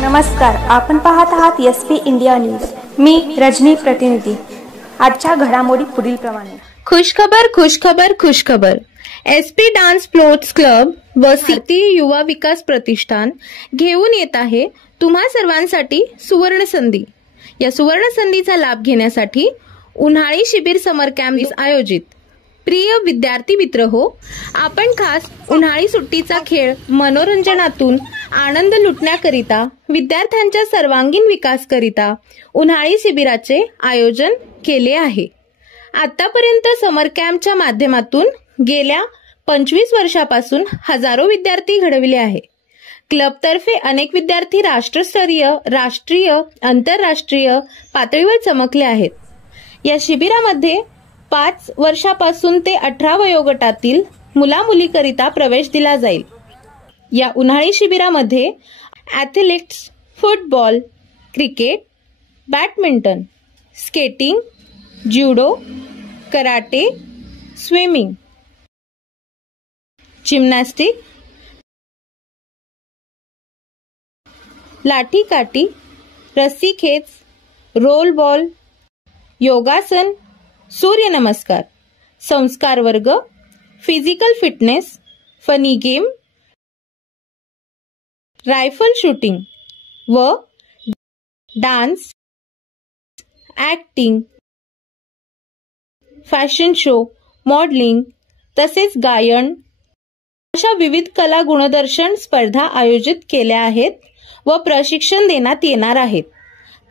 नमस्कार, आपण पाहत आहात SP इंडिया न्यूज। मी रजनी, प्रतिनिधी। आजच्या घडामोडी पुढील प्रमाणे। खुशखबर। SP डान्स स्पोर्ट्स क्लब व भारतीय युवा विकास प्रतिष्ठान घेऊन येत आहे तुम्हा सर्वांसाठी सुवर्ण संधी। या सुवर्ण संधीचा लाभ घेण्यासाठी उन्हाळी शिबिर समर कॅम्प आयोजित। प्रिय विद्यार्थी मित्र हो, आपण खास उन्हाळी सुट्टीचा खेळ मनोरंजनातून आनंद लुटण्याकरिता विद्यार्थ्यांच्या सर्वांगीण विकासकरिता उन्हाळी शिबिराचे आयोजन केले आहे। आतापर्यंत समर कॅम्पच्या माध्यमातून गेल्या 25 वर्षापासून हजारो विद्यार्थी घडविले आहे। क्लबतर्फे अनेक विद्यार्थी राष्ट्रस्तरीय, राष्ट्रीय, आंतरराष्ट्रीय पातळीवर चमकले आहेत। या शिबिरामध्ये 5 वर्षापासून ते 18 वयोगटातील मुला-मुलीकरिता प्रवेश दिला जाईल। या उन्हाळी शिबिरामध्ये athletics, football, cricket, badminton, skating, judo, karate, swimming, gymnastic, लाठीकाठी, रस्सीखेच, रोल बॉल, योगासन, सूर्यनमस्कार, संस्कार वर्ग, physical fitness, funny game, rifle shooting व dance, acting, fashion show, modelling तसेच गायन अशा विविध कला गुणदर्शन स्पर्धा आयोजित केल्या आहेत व प्रशिक्षण देण्यात येणार आहेत।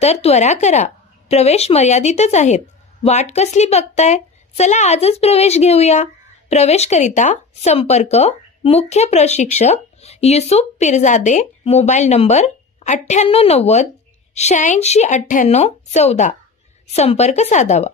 तर त्वरा करा, प्रवेश मर्यादितच आहेत। वाट कसली बघताय? चला आजच प्रवेश घेऊया। प्रवेशकरिता संपर्क मुख्य प्रशिक्षक युसुफ पीरजादे, मोबाईल नंबर 9890 86 98 14, संपर्क साधावा।